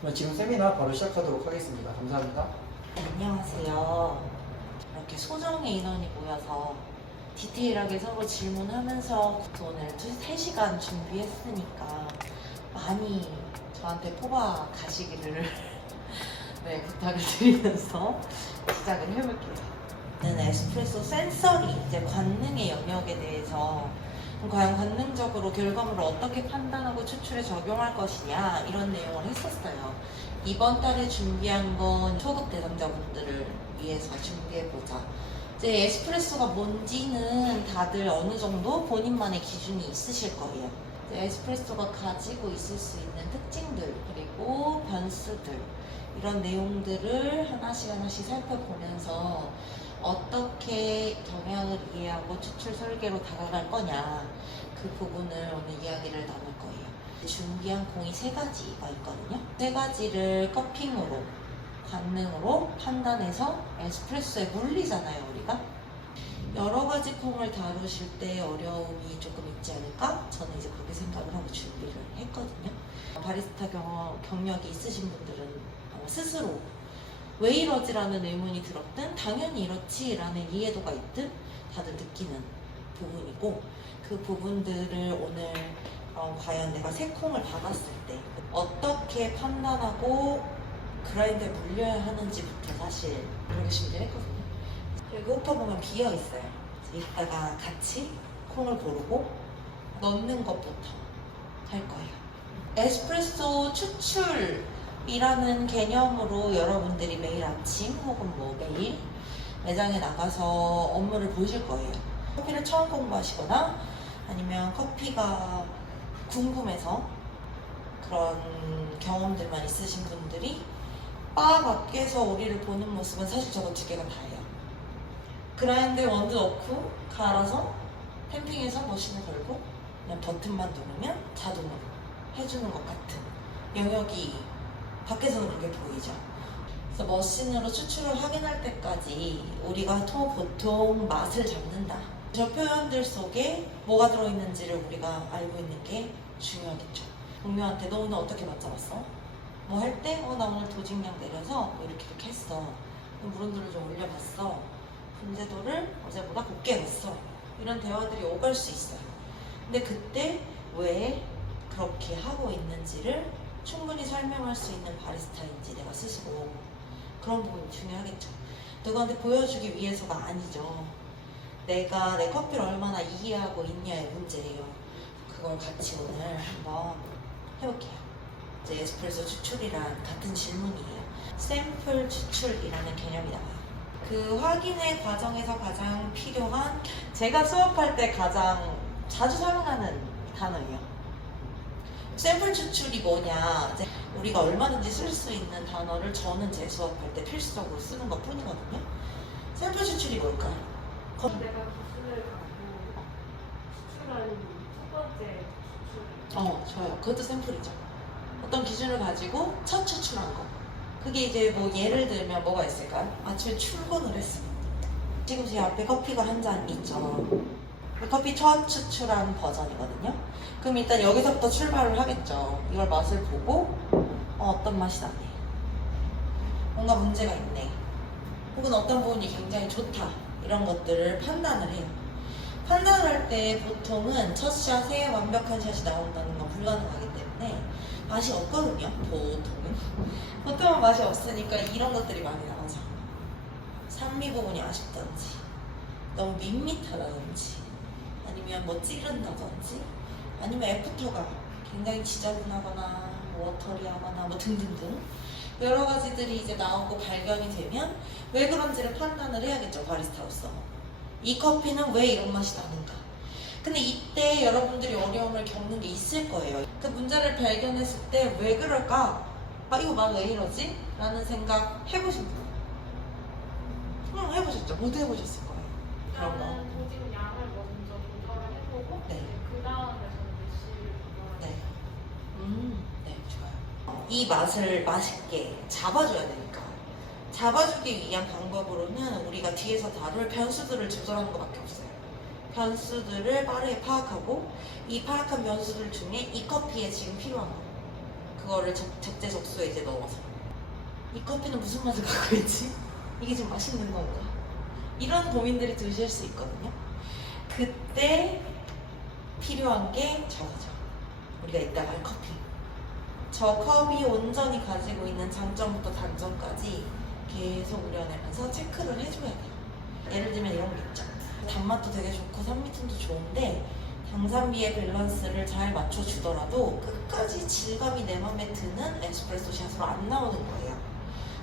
그럼 지금 세미나 바로 시작하도록 하겠습니다. 감사합니다. 안녕하세요. 이렇게 소정의 인원이 모여서 디테일하게 서로 질문하면서 오늘 3시간 준비했으니까 많이 저한테 뽑아 가시기를 네, 부탁을 드리면서 시작을 해볼게요. 에스프레소 센서리, 이제 관능의 영역에 대해서 과연 관능적으로 결과물을 어떻게 판단하고 추출에 적용할 것이냐 이런 내용을 했었어요. 이번 달에 준비한 건 초급 대상자분들을 위해서 준비해보자. 이제 에스프레소가 뭔지는 다들 어느 정도 본인만의 기준이 있으실 거예요. 이제 에스프레소가 가지고 있을 수 있는 특징들 그리고 변수들 이런 내용들을 하나씩 살펴보면서 어떻게 경향을 이해하고 추출 설계로 다가갈 거냐 그 부분을 오늘 이야기를 나눌 거예요. 준비한 공이 3가지가 있거든요. 3가지를 커핑으로, 관능으로 판단해서 에스프레소에 물리잖아요, 우리가. 여러 가지 콩을 다루실 때 어려움이 조금 있지 않을까? 저는 이제 그렇게 생각을 하고 준비를 했거든요. 바리스타 경력이 있으신 분들은 스스로 왜 이러지라는 의문이 들었든 당연히 이렇지라는 이해도가 있든 다들 느끼는 부분이고 그 부분들을 오늘 과연 내가 새 콩을 받았을 때 어떻게 판단하고 그라인드에 물려야 하는지부터 사실 이렇게 준비를 했거든요. 여기 훑어보면 비어있어요. 이따가 같이 콩을 고르고 넣는 것부터 할 거예요. 에스프레소 추출이라는 개념으로 여러분들이 매일 아침 혹은 뭐 매일 매장에 나가서 업무를 보실 거예요. 커피를 처음 공부하시거나 아니면 커피가 궁금해서 그런 경험들만 있으신 분들이 바 밖에서 우리를 보는 모습은 사실 저거 2개가 다예요. 그라인드에 원두 넣고 갈아서 탬핑해서 머신을 걸고 그냥 버튼만 누르면 자동으로 해주는 것 같은 영역이 밖에서는 그렇게 보이죠. 그래서 머신으로 추출을 확인할 때까지 우리가 보통 맛을 잡는다. 저 표현들 속에 뭐가 들어있는지를 우리가 알고 있는 게 중요하겠죠. 동료한테 너 오늘 어떻게 맛잡았어? 뭐 할 때? 나 오늘 도직량 내려서 뭐 이렇게 했어. 물 온도를 좀 올려봤어. 분쇄도를 어제보다 곱게 했어. 이런 대화들이 오갈 수 있어요. 근데 그때 왜 그렇게 하고 있는지를 충분히 설명할 수 있는 바리스타인지 내가 스스로 그런 부분이 중요하겠죠. 누구한테 보여주기 위해서가 아니죠. 내가 내 커피를 얼마나 이해하고 있냐의 문제예요. 그걸 같이 오늘 한번 해볼게요. 이제 에스프레소 추출이란 같은 질문이에요. 샘플 추출이라는 개념이 나와요. 그 확인의 과정에서 가장 필요한 제가 수업할 때 가장 자주 사용하는 단어예요. 샘플 추출이 뭐냐, 이제 우리가 얼마든지 쓸 수 있는 단어를 저는 제 수업할 때 필수적으로 쓰는 것 뿐이거든요. 샘플 추출이 뭘까요? 내가 기준을 갖고 추출한 첫 번째 추출. 좋아요. 그것도 샘플이죠. 어떤 기준을 가지고 첫 추출한 거. 그게 이제 뭐 예를 들면 뭐가 있을까요? 아침에 출근을 했어. 지금 제 앞에 커피가 한 잔 있죠. 커피 첫 추출한 버전이거든요. 그럼 일단 여기서부터 출발을 하겠죠. 이걸 맛을 보고 어떤 맛이 나네. 뭔가 문제가 있네. 혹은 어떤 부분이 굉장히 좋다. 이런 것들을 판단을 해요. 판단을 할 때 보통은 첫 샷에 완벽한 샷이 나온다는 건 불가능하기 때문에 맛이 없거든요. 보통은 맛이 없으니까 이런 것들이 많이 나오죠. 산미 부분이 아쉽던지 너무 밋밋하다든지 아니면 뭐 찌른다든지 아니면 애프터가 굉장히 지저분하거나 워터리하거나 뭐 등등등 여러 가지들이 이제 나오고 발견이 되면 왜 그런지를 판단을 해야겠죠. 바리스타로서 이 커피는 왜 이런 맛이 나는가. 근데 이때 여러분들이 어려움을 겪는 게 있을 거예요. 그 문제를 발견했을 때 왜 그럴까? 이거 맛 왜 이러지? 라는 생각 해보신 분? 해보셨죠? 모두 해보셨을 거예요. 그런 거. 일단은 도직량을 먼저 조절을 해보고 네. 그 다음에 저는 메시를 조절을 네. 해요. 이 맛을 맛있게 잡아줘야 되니까. 잡아주기 위한 방법으로는 우리가 뒤에서 다룰 변수들을 조절하는 것밖에 없어요. 변수들을 빠르게 파악하고 이 파악한 변수들 중에 이 커피에 지금 필요한 거 그거를 적재적소에 이제 넣어서 이 커피는 무슨 맛을 갖고 있지? 이게 좀 맛있는 건가? 이런 고민들이 드실 수 있거든요. 그때 필요한 게 저거죠. 우리가 이따가 할 커피. 저 컵이 온전히 가지고 있는 장점부터 단점까지 계속 우려내면서 체크를 해줘야 돼요. 예를 들면 이런 게 있죠. 단맛도 되게 좋고 산미층도 좋은데 당산비의 밸런스를 잘 맞춰주더라도 끝까지 질감이 내 맘에 드는 에스프레소 샷으로 안 나오는 거예요.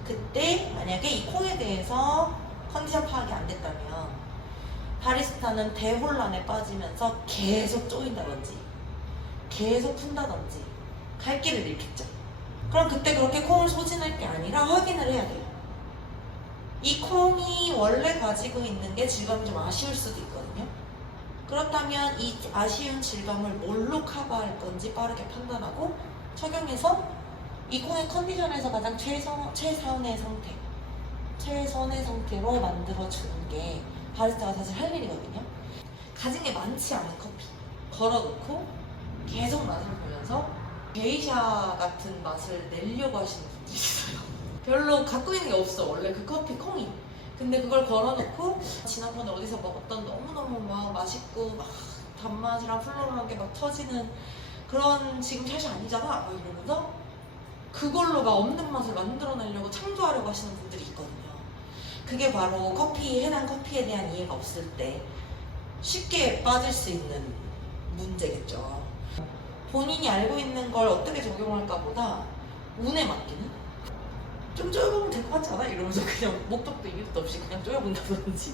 그때 만약에 이 콩에 대해서 컨디션 파악이 안 됐다면 바리스타는 대혼란에 빠지면서 계속 쪼인다든지 계속 푼다든지 갈 길을 잃겠죠. 그럼 그때 그렇게 콩을 소진할 게 아니라 확인을 해야 돼요. 이 콩이 원래 가지고 있는 게 질감이 좀 아쉬울 수도 있거든요. 그렇다면 이 아쉬운 질감을 뭘로 커버할 건지 빠르게 판단하고 적용해서 이 콩의 컨디션에서 가장 최선의 상태로 만들어주는 게 바리스타가 사실 할 일이거든요. 가진 게 많지 않은 커피 걸어놓고 계속 맛을 보면서 게이샤 같은 맛을 내려고 하시는 분들이 있어요. 별로 갖고 있는 게 없어 원래 그 커피 콩이. 근데 그걸 걸어놓고 지난번에 어디서 먹었던 너무너무 막 맛있고 막 단맛이랑 플로럴하게 막 터지는 그런 지금 샷이 아니잖아 막 이러면서 그걸로 막 없는 맛을 만들어내려고 창조하려고 하시는 분들이 있거든요. 그게 바로 해당 커피에 대한 이해가 없을 때 쉽게 빠질 수 있는 문제겠죠. 본인이 알고 있는 걸 어떻게 적용할까 보다 운에 맡기는? 좀 쪼여보면 될 것 같지 않아? 이러면서 그냥 목적도 이유도 없이 그냥 쪼여본다든지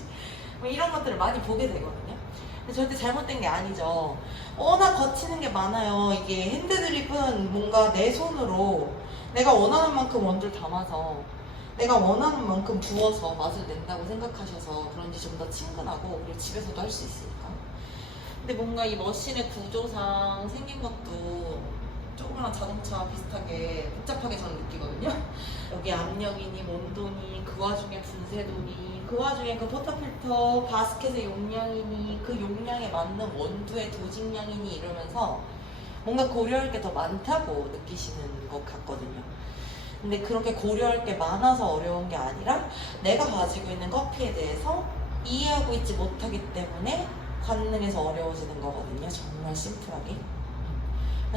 뭐 이런 것들을 많이 보게 되거든요. 근데 절대 잘못된 게 아니죠. 워낙 거치는 게 많아요. 이게 핸드드립은 뭔가 내 손으로 내가 원하는 만큼 원두를 담아서 내가 원하는 만큼 부어서 맛을 낸다고 생각하셔서 그런지 좀 더 친근하고 그리고 집에서도 할 수 있으니까. 근데 뭔가 이 머신의 구조상 생긴 것도 조그만 자동차 비슷하게 복잡하게 저는 느끼거든요. 여기 압력이니 온도니 그 와중에 분쇄도니 그 와중에 그 포터필터 바스켓의 용량이니 그 용량에 맞는 원두의 도직량이니 이러면서 뭔가 고려할 게 더 많다고 느끼시는 것 같거든요. 근데 그렇게 고려할 게 많아서 어려운 게 아니라 내가 가지고 있는 커피에 대해서 이해하고 있지 못하기 때문에 관능에서 어려워지는 거거든요. 정말 심플하게.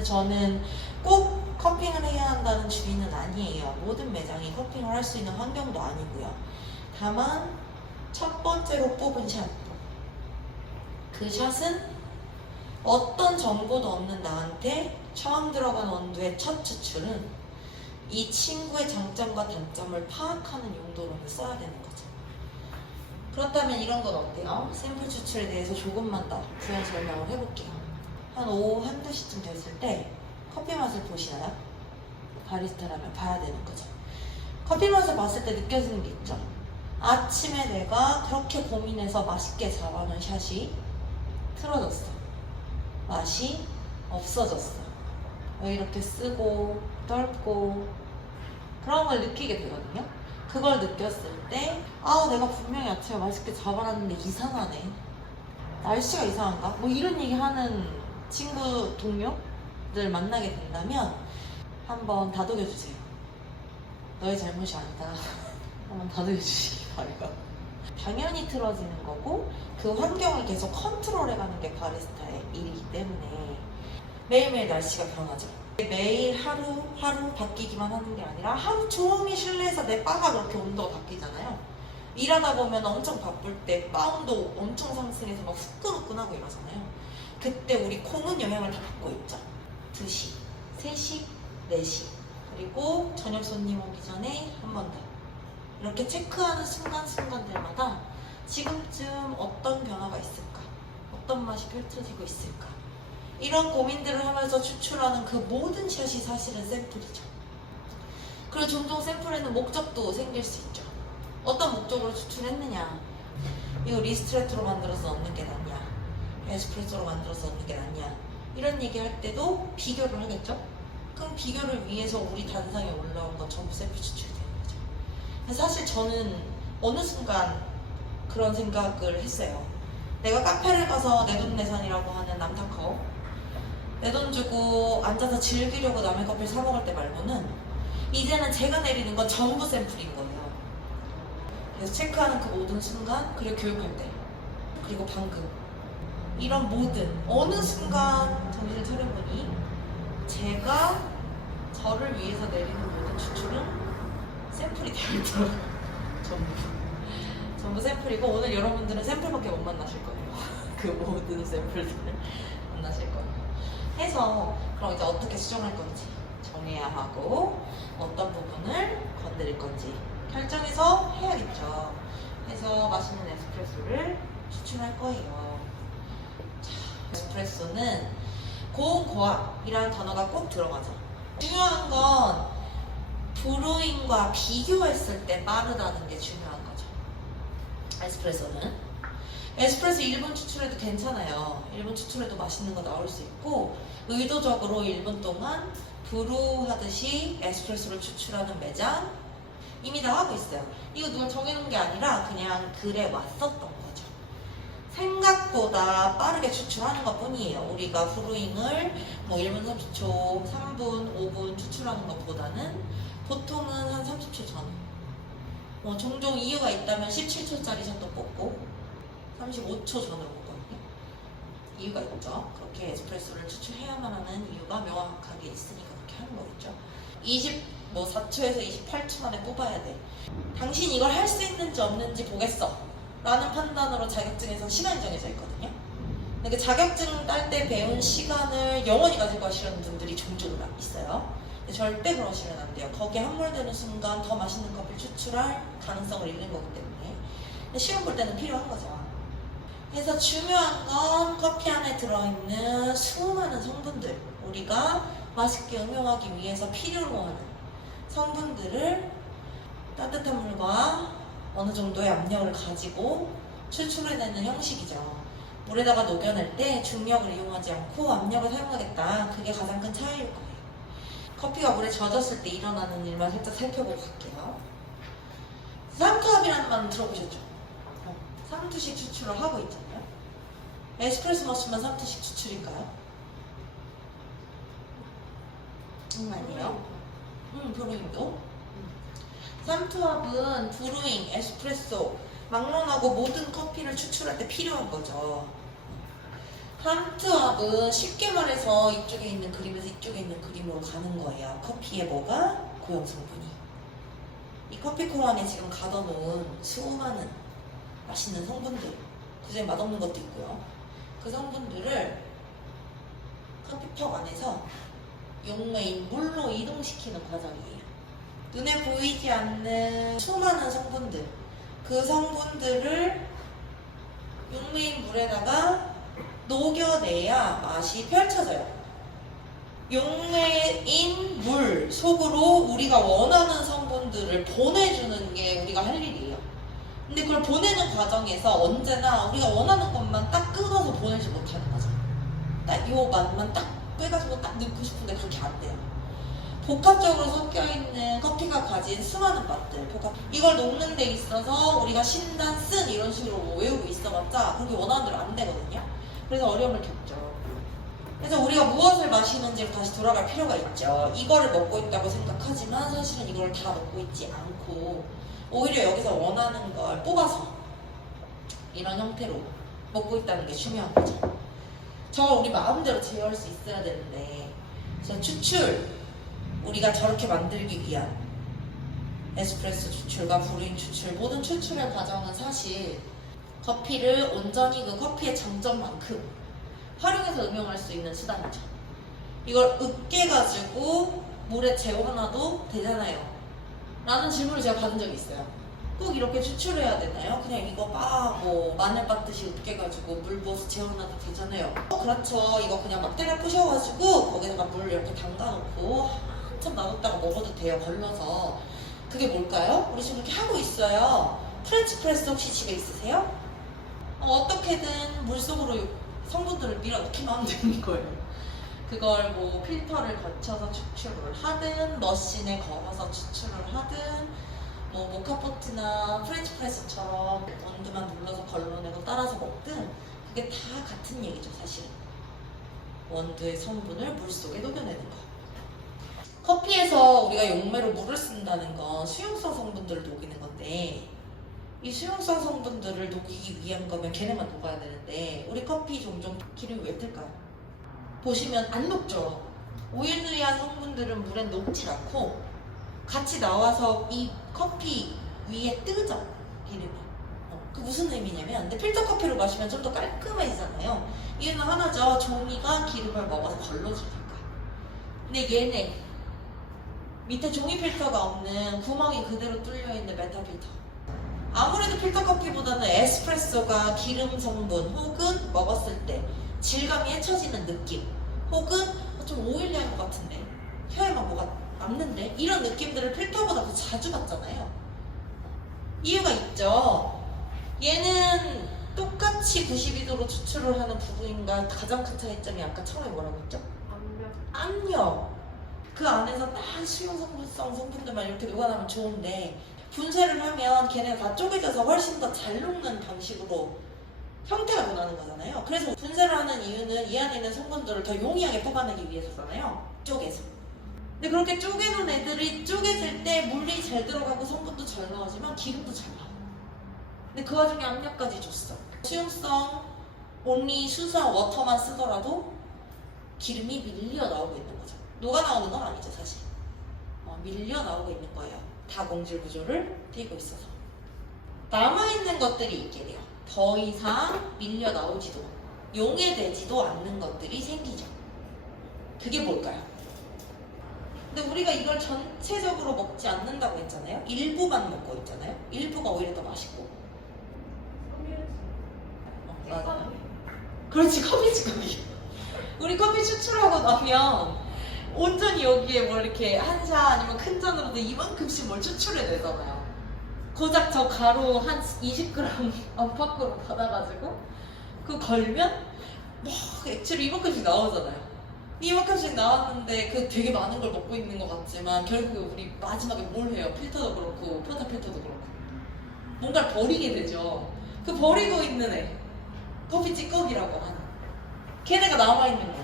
저는 꼭 커핑을 해야 한다는 주의는 아니에요. 모든 매장이 커핑을 할 수 있는 환경도 아니고요. 다만 첫 번째로 뽑은 샷. 그 샷은 어떤 정보도 없는 나한테 처음 들어간 원두의 첫 추출은 이 친구의 장점과 단점을 파악하는 용도로는 써야 되는 거죠. 그렇다면 이런 건 어때요? 샘플 추출에 대해서 조금만 더 부연 설명을 해볼게요. 한 오후 1~2시쯤 됐을 때 커피 맛을 보시나요? 바리스타라면 봐야 되는 거죠. 커피 맛을 봤을 때 느껴지는 게 있죠. 아침에 내가 그렇게 고민해서 맛있게 잡아놓은 샷이 틀어졌어. 맛이 없어졌어. 왜 이렇게 쓰고 떫고 그런 걸 느끼게 되거든요. 그걸 느꼈을 때 내가 분명히 아침에 맛있게 잡아놨는데 이상하네. 날씨가 이상한가? 뭐 이런 얘기 하는 친구, 동료들 만나게 된다면 한번 다독여주세요. 너의 잘못이 아니다. 한번 다독여주시기 바래요. 당연히 틀어지는 거고 그 환경을 계속 컨트롤해가는 게 바리스타의 일이기 때문에 매일매일 날씨가 변하죠. 매일 하루 바뀌기만 하는 게 아니라 하루 종일 실내에서 내 바가 그렇게 온도가 바뀌잖아요. 일하다 보면 엄청 바쁠 때 바 온도 엄청 상승해서 막 후끈후끈하고 이러잖아요. 그때 우리 콩은 영향을 다 받고 있죠. 2시, 3시, 4시 그리고 저녁 손님 오기 전에 한 번 더 이렇게 체크하는 순간순간들마다 지금쯤 어떤 변화가 있을까? 어떤 맛이 펼쳐지고 있을까? 이런 고민들을 하면서 추출하는 그 모든 샷이 사실은 샘플이죠. 그리고 종종 샘플에는 목적도 생길 수 있죠. 어떤 목적으로 추출했느냐? 이거 리스트레토로 만들어서 넣는 게 낫냐? 에스프레소로 만들어서 넣는 게 낫냐? 이런 얘기할 때도 비교를 하겠죠. 그만큼 비교를 위해서 우리 단상에 올라온 건 전부 샘플 추출이 되는 거죠. 그래서 사실 저는 어느 순간 그런 생각을 했어요. 내가 카페를 가서 내돈내산이라고 하는 남타커, 내 돈 주고 앉아서 즐기려고 남의 커피를 사 먹을 때 말고는 이제는 제가 내리는 건 전부 샘플인 거예요. 그래서 체크하는 그 모든 순간, 그리고 교육할 때, 그리고 방금 이런 모든 어느 순간 정신을 차려보니 제가 저를 위해서 내리는 모든 추출은 샘플이 되어 있더라고요. 전부 샘플이고, 오늘 여러분들은 샘플밖에 못 만나실 거예요. 그 모든 샘플들을 만나실 거예요. 해서 그럼 이제 어떻게 수정할 건지 정해야 하고, 어떤 부분을 건드릴 건지 결정해서 해야겠죠. 해서 맛있는 에스프레소를 추출할 거예요. 자, 에스프레소는 고온 고압이라는 단어가 꼭 들어가죠. 중요한 건 브루잉과 비교했을 때 빠르다는 게 중요한 거죠. 에스프레소 1분 추출해도 괜찮아요. 1분 추출해도 맛있는 거 나올 수 있고, 의도적으로 1분 동안 브루하듯이 에스프레소를 추출하는 매장 이미 다 하고 있어요. 이거 누가 정해놓은 게 아니라 그냥 글에 왔었던 거죠. 생각보다 빠르게 추출하는 것 뿐이에요. 우리가 브루잉을 뭐 1분 30초, 3분, 5분 추출하는 것보다는 보통은 한 30초 전. 뭐 종종 이유가 있다면 17초짜리 샷도 뽑고 35초 전으로 뽑거든요. 이유가 있죠. 그렇게 에스프레소를 추출해야만 하는 이유가 명확하게 있으니까 그렇게 하는 거겠죠. 24초에서 28초 만에 뽑아야 돼. 당신 이걸 할 수 있는지 없는지 보겠어 라는 판단으로 자격증에서 시간이 정해져 있거든요. 근데 그 자격증 딸 때 배운 시간을 영원히 가지고 가시려는 분들이 종종 있어요. 근데 절대 그러시면 안 돼요. 거기에 함몰되는 순간 더 맛있는 커피를 추출할 가능성을 잃는 거기 때문에. 근데 시험 볼 때는 필요한 거죠. 그래서 중요한 건 커피 안에 들어있는 수많은 성분들, 우리가 맛있게 응용하기 위해서 필요로 하는 성분들을 따뜻한 물과 어느 정도의 압력을 가지고 추출해내는 형식이죠. 물에다가 녹여낼 때 중력을 이용하지 않고 압력을 사용하겠다. 그게 가장 큰 차이일 거예요. 커피가 물에 젖었을 때 일어나는 일만 살짝 살펴보고 갈게요. 삼투압이라는 말은 들어보셨죠? 3투씩 추출을 하고 있잖아요. 에스프레소 머신만 3투씩 추출인가요? 아니에요. 브루잉도. 3투압은 브루잉, 에스프레소, 막론하고 모든 커피를 추출할 때 필요한 거죠. 3투압은 쉽게 말해서 이쪽에 있는 그림에서 이쪽에 있는 그림으로 가는 거예요. 커피에 뭐가? 고형 성분이. 이 커피코어 안에 지금 가둬놓은 수많은 맛있는 성분들, 그중에 맛없는 것도 있고요. 그 성분들을 커피泡 안에서 용매인 물로 이동시키는 과정이에요. 눈에 보이지 않는 수많은 성분들, 그 성분들을 용매인 물에다가 녹여내야 맛이 펼쳐져요. 용매인 물 속으로 우리가 원하는 성분들을 보내주는 게 우리가 할 일이에요. 근데 그걸 보내는 과정에서 언제나 우리가 원하는 것만 딱 끊어서 보내지 못하는 거죠. 딱 이 맛만 딱 빼가지고 딱 넣고 싶은데 그렇게 안 돼요. 복합적으로 섞여있는 커피가 가진 수많은 맛들, 이걸 녹는 데 있어서 우리가 신단, 쓴 이런 식으로 뭐 외우고 있어봤자 그렇게 원하는 대로 안 되거든요. 그래서 어려움을 겪죠. 그래서 우리가 무엇을 마시는지로 다시 돌아갈 필요가 있죠. 이거를 먹고 있다고 생각하지만 사실은 이걸 다 먹고 있지 않고 오히려 여기서 원하는 걸 뽑아서 이런 형태로 먹고 있다는 게 중요한 거죠. 저걸 우리 마음대로 제어할 수 있어야 되는데, 그래서 추출, 우리가 저렇게 만들기 위한 에스프레소 추출과 브루잉 추출, 모든 추출의 과정은 사실 커피를 온전히 그 커피의 장점만큼 활용해서 응용할 수 있는 수단이죠. 이걸 으깨가지고 물에 재워놔도 되잖아요 라는 질문을 제가 받은 적이 있어요. 꼭 이렇게 추출해야 되나요? 그냥 이거 뭐 마늘 빻듯이 으깨가지고 물 부어서 재워놔도 되잖아요. 그렇죠. 이거 그냥 막 때려 부셔가지고 거기다가 물 이렇게 담가놓고 한참 놔뒀다가 먹어도 돼요. 걸러서. 그게 뭘까요? 우리 지금 이렇게 하고 있어요. 프렌치 프레스 혹시 집에 있으세요? 어떻게든 물속으로 성분들을 밀어넣기만 하면 되는 거예요. 그걸 뭐 필터를 거쳐서 추출을 하든 머신에 걸어서 추출을 하든 뭐 모카포트나 프렌치 프레스처럼 원두만 눌러서 걸러내고 따라서 먹든 그게 다 같은 얘기죠 사실은. 원두의 성분을 물속에 녹여내는 거. 커피에서 우리가 용매로 물을 쓴다는 건 수용성 성분들을 녹이는 건데 이 수용성 성분들을 녹이기 위한 거면 걔네만 녹아야 되는데 우리 커피 종종 기름이 왜 뜰까요? 보시면 안 녹죠. 오일리한 성분들은 물에 녹지 않고 같이 나와서 이 커피 위에 뜨죠 기름이. 그 무슨 의미냐면 근데 필터 커피로 마시면 좀 더 깔끔해지잖아요. 이유는 하나죠. 종이가 기름을 먹어서 걸러주니까. 근데 얘네 밑에 종이 필터가 없는 구멍이 그대로 뚫려있는 메탈 필터. 아무래도 필터 커피보다는 에스프레소가 기름 성분 혹은 먹었을 때 질감이 헤쳐지는 느낌 혹은 좀 오일리한 것 같은데 혀에 막 뭐가 남는데 이런 느낌들을 필터보다 더 자주 받잖아요. 이유가 있죠. 얘는 똑같이 92도로 추출을 하는 부분인가 가장 큰 차이점이 아까 처음에 뭐라고 했죠? 압력. 그 안에서 딱 수용성분성 성분들만 이렇게 녹아나면 좋은데 분쇄를 하면 걔네가 다 쪼개져서 훨씬 더 잘 녹는 방식으로 형태가 변하는 거잖아요. 그래서 분쇄를 하는 이유는 이 안에 있는 성분들을 더 용이하게 뽑아내기 위해서잖아요. 쪼개서. 근데 그렇게 쪼개놓은 애들이 쪼개질 때 물이 잘 들어가고 성분도 잘 나오지만 기름도 잘 나와. 근데 그 와중에 압력까지 줬어. 수용성 온리 수성 워터만 쓰더라도 기름이 밀려 나오고 있는 거죠. 녹아 나오는 건 아니죠 사실. 밀려 나오고 있는 거예요. 다공질 구조를 띠고 있어서. 남아있는 것들이 있게 돼요. 더 이상 밀려 나오지도 용해되지도 않는 것들이 생기죠. 그게 뭘까요? 근데 우리가 이걸 전체적으로 먹지 않는다고 했잖아요. 일부만 먹고 있잖아요. 일부가 오히려 더 맛있고. 맞아요. 그렇지, 커피지 커피. 우리 커피 추출하고 나면 온전히 여기에 뭐 이렇게 한 잔 아니면 큰 잔으로도 이만큼씩 뭘 추출해내잖아요. 고작 저 가루 한 20g 안팎으로 받아가지고 그거 걸면 막 액체로 이만큼씩 나오잖아요. 이만큼씩 나왔는데 그 되게 많은 걸 먹고 있는 것 같지만 결국에 우리 마지막에 뭘 해요? 필터도 그렇고 포타 필터도 그렇고 뭔가를 버리게 되죠. 그 버리고 있는 애 커피 찌꺼기라고 하는 걔네가 남아있는 거.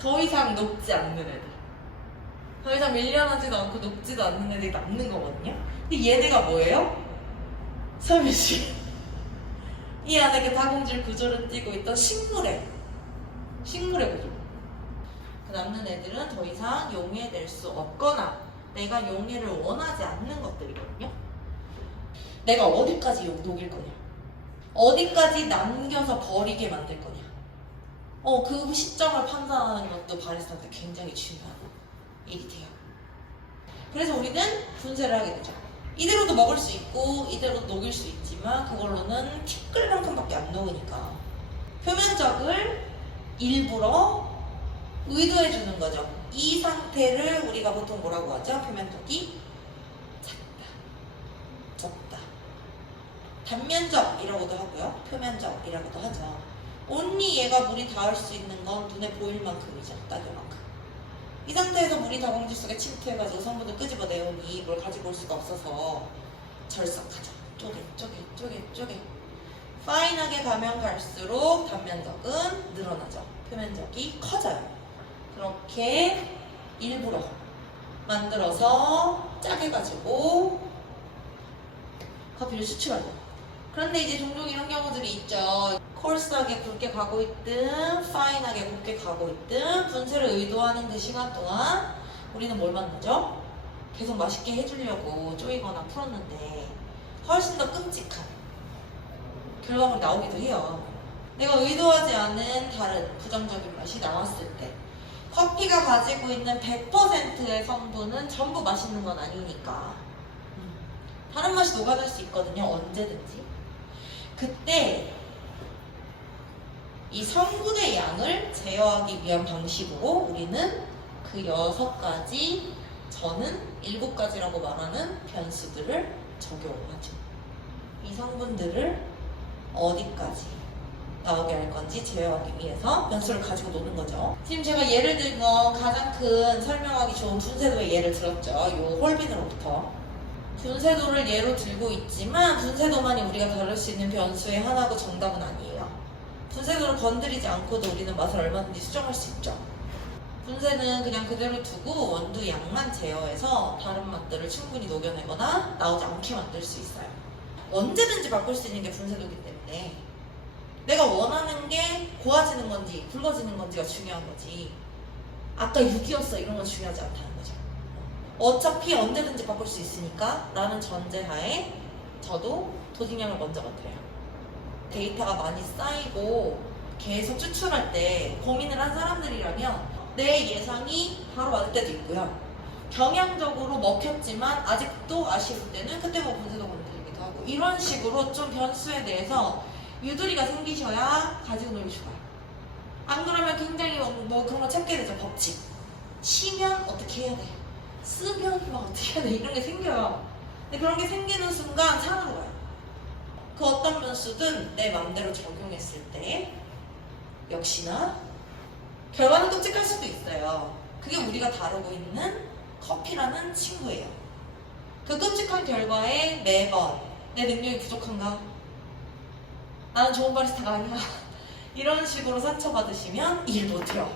더 이상 녹지 않는 애들. 더 이상 밀려나지도 않고 녹지도 않는 애들이 남는 거거든요. 근데 얘네가 뭐예요? 섬유질. 이 안에 그 다공질 구조를 띠고 있던 식물의 구조. 그 남는 애들은 더 이상 용해될 수 없거나 내가 용해를 원하지 않는 것들이거든요. 내가 어디까지 녹일 거냐? 어디까지 남겨서 버리게 만들 거냐? 그 시점을 판단하는 것도 바리스타한테 굉장히 중요한 일이 돼요. 그래서 우리는 분쇄를 하게 되죠. 이대로도 먹을 수 있고 이대로도 녹일 수 있지만 그걸로는 티끌만큼밖에 안 녹으니까 표면적을 일부러 의도해 주는 거죠. 이 상태를 우리가 보통 뭐라고 하죠? 표면적이 작다, 적다, 단면적이라고도 하고요. 표면적이라고도 하죠. 온리 얘가 물이 닿을 수 있는 건 눈에 보일 만큼이죠. 따개만큼. 이 상태에서 물이 다공질 속에 침투해가지고 성분을 끄집어내오니 이걸 가지고 올 수가 없어서 절삭하죠. 쪼개. 파인하게 가면 갈수록 단면적은 늘어나죠. 표면적이 커져요. 그렇게 일부러 만들어서 짜게 가지고 커피를 수출하죠. 그런데 이제 종종 이런 경우들이 있죠. 콜스하게 굵게 가고 있든 파인하게 굵게 가고 있든 분쇄를 의도하는 그 시간 동안 우리는 뭘 만나죠? 계속 맛있게 해주려고 쪼이거나 풀었는데 훨씬 더 끔찍한 결과물이 나오기도 해요. 내가 의도하지 않은 다른 부정적인 맛이 나왔을 때 커피가 가지고 있는 100%의 성분은 전부 맛있는 건 아니니까 다른 맛이 녹아들 수 있거든요. 언제든지. 그때 이 성분의 양을 제어하기 위한 방식으로 우리는 그 6가지, 저는 7가지라고 말하는 변수들을 적용하죠. 이 성분들을 어디까지 나오게 할 건지 제어하기 위해서 변수를 가지고 노는 거죠. 지금 제가 예를 들면 가장 큰 설명하기 좋은 분쇄도의 예를 들었죠. 요 홀빈으로부터. 분쇄도를 예로 들고 있지만 분쇄도만이 우리가 다룰 수 있는 변수의 하나고 정답은 아니에요. 분쇄도를 건드리지 않고도 우리는 맛을 얼마든지 수정할 수 있죠. 분쇄는 그냥 그대로 두고 원두 양만 제어해서 다른 맛들을 충분히 녹여내거나 나오지 않게 만들 수 있어요. 언제든지 바꿀 수 있는 게 분쇄도이기 때문에 내가 원하는 게 고와지는 건지 굵어지는 건지가 중요한 거지 아까 6이었어 이런 건 중요하지 않다는 거죠. 어차피 언제든지 바꿀 수 있으니까 라는 전제하에 저도 도식량을 먼저 만들어요. 데이터가 많이 쌓이고 계속 추출할 때 고민을 한 사람들이라면 내 예상이 바로 맞을 때도 있고요. 경향적으로 먹혔지만 아직도 아쉬울 때는 그때 뭐 분쇄도 건드리기도 하고 이런 식으로 좀 변수에 대해서 유도리가 생기셔야 가지고 놀기 좋아요. 안 그러면 굉장히 뭐 그런 거 찾게 되죠. 법칙. 치면 어떻게 해야 돼? 쓰면 막 어떻게 해야 돼? 이런 게 생겨요. 근데 그런 게 생기는 순간 산으로 가요. 그 어떤 변수든 내 맘대로 적용했을 때 역시나 결과는 끔찍할 수도 있어요. 그게 우리가 다루고 있는 커피라는 친구예요. 그 끔찍한 결과에 매번 내 능력이 부족한가? 나는 좋은 바리스타가 아니야. 이런 식으로 상처받으시면 일 못해요.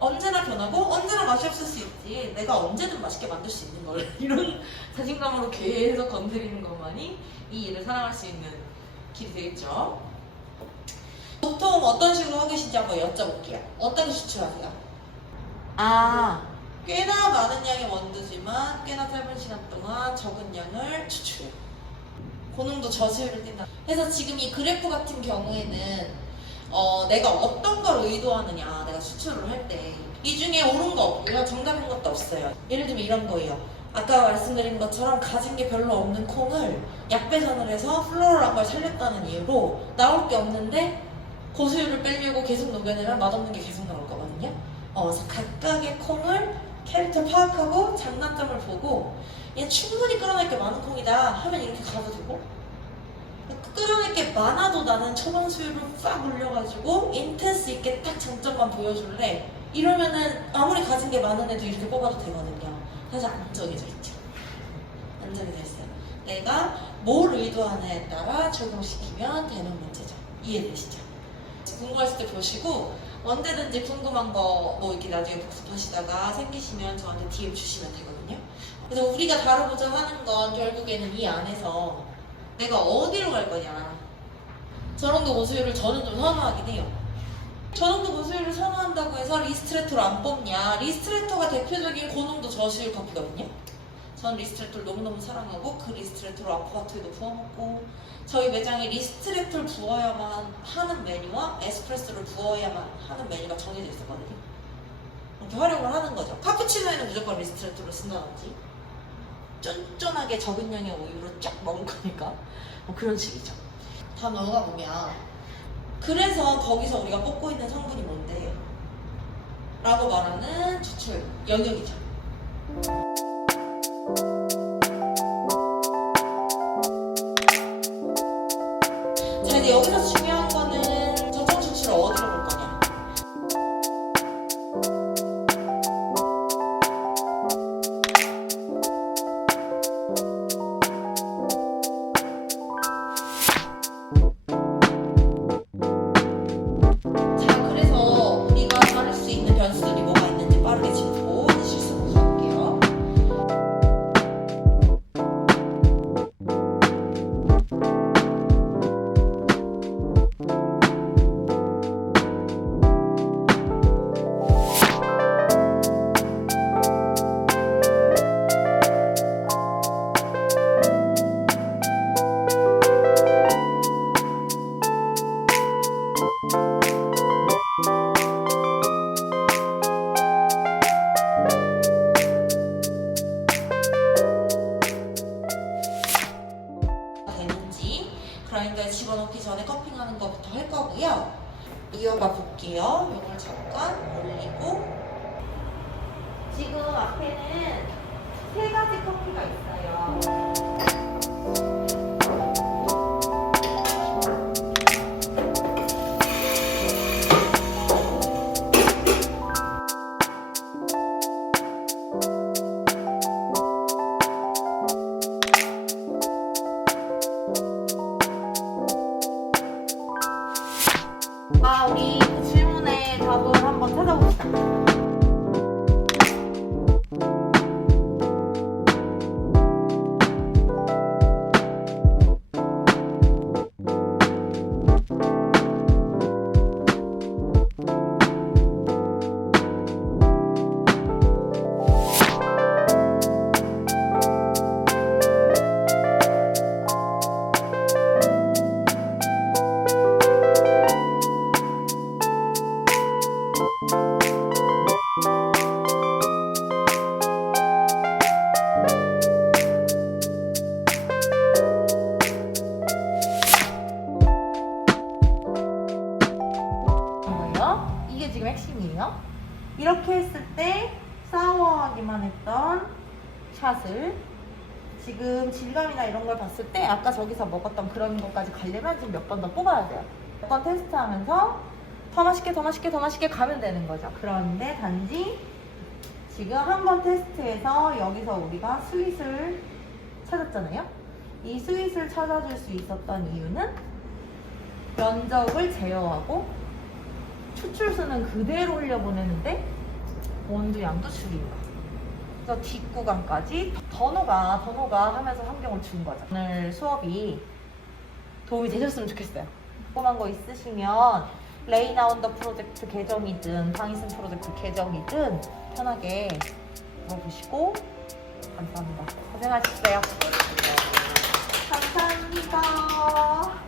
언제나 변하고 언제나 맛이 없을 수 있지. 내가 언제든 맛있게 만들 수 있는 걸. 이런 자신감으로 계속 건드리는 것만이 이 일을 사랑할 수 있는 길이 되겠죠. 보통 어떤 식으로 하고 계신지 한번 여쭤볼게요. 어떻게 추출하세요? 꽤나 많은 양의 원두지만 꽤나 짧은 시간 동안 적은 양을 추출해요. 고농도 저수율을 띈다. 그래서 지금 이 그래프 같은 경우에는 내가 어떤 걸 의도하느냐, 내가 수출을 할 때 이 중에 옳은 거 없고요, 정답인 것도 없어요. 예를 들면 이런 거예요. 아까 말씀드린 것처럼 가진 게 별로 없는 콩을 약배선을 해서 플로럴한 걸 살렸다는 이유로 나올 게 없는데 고수율을 빼려고 계속 녹여내면 맛없는 게 계속 나올 거거든요. 그래서 각각의 콩을 캐릭터 파악하고 장단점을 보고 얘 충분히 끌어낼 게 많은 콩이다 하면 이렇게 가도 되고 끌어낼 게 많아도 나는 초반 수율을 싹 올려가지고 인텐스 있게 딱 장점만 보여줄래 이러면은 아무리 가진 게 많은 애도 이렇게 뽑아도 되거든요. 사실 안 정해져 있죠. 안 정해져 있어요. 내가 뭘 의도하느냐에 따라 적용시키면 되는 문제죠. 이해되시죠? 궁금하실 때 보시고 언제든지 궁금한 거 뭐 이렇게 나중에 복습하시다가 생기시면 저한테 DM 주시면 되거든요. 그래서 우리가 다루고자 하는 건 결국에는 이 안에서 내가 어디로 갈 거냐. 저런도 고수율을 저는 좀 선호하긴 해요. 저런도 고수율을 선호한다고 해서 리스트레토를 안 뽑냐. 리스트레토가 대표적인 고농도 저수율 커피거든요. 저는 리스트레토를 너무너무 사랑하고 그 리스트레토를 아쿠아토에도 부어먹고 저희 매장에 리스트레토를 부어야만 하는 메뉴와 에스프레소를 부어야만 하는 메뉴가 정해져 있었거든요. 이렇게 활용을 하는 거죠. 카푸치노에는 무조건 리스트레토를 쓴다든지 쫀쫀하게 적은 양의 우유를 쫙 먹을 거니까 뭐 그런 식이죠. 다 넘어가 보면 그래서 거기서 우리가 뽑고 있는 성분이 뭔데? 라고 말하는 추출 영역이죠. 자, 이제 여기서 중요한 거는 저점 추출을 어디로 볼 거냐. 자, 그래서 우리가 다룰 수 있는 변수들이 뭐가 있는지 빠르게 짚고 이제 실습 갈게요. 되는지 그라인더에 집어넣기 전에 커핑하는 것부터 할 거고요. 이어가 볼게요. 이걸 잠깐 올리고 지금 앞에는 3가지 커피가 있어요. 우리 그 질문의 답을 한번 찾아봅시다. 이게 지금 핵심이에요. 이렇게 했을 때 싸워하기만 했던 샷을 지금 질감이나 이런 걸 봤을 때 아까 저기서 먹었던 그런 것까지 가려면 지금 몇 번 더 뽑아야 돼요. 몇 번 테스트하면서 더 맛있게 더 맛있게 더 맛있게 가면 되는 거죠. 그런데 단지 지금 한 번 테스트해서 여기서 우리가 스윗을 찾았잖아요. 이 스윗을 찾아줄 수 있었던 이유는 면적을 제어하고 추출수는 그대로 올려보내는데 원두 양도 줄인 거. 그래서 뒷구간까지 더 녹아 하면서 환경을 준 거죠. 오늘 수업이 도움이 되셨으면 좋겠어요. 궁금한 거 있으시면 레이나운더 프로젝트 계정이든 방이슨 프로젝트 계정이든 편하게 물어보시고. 감사합니다. 고생하셨어요. 감사합니다.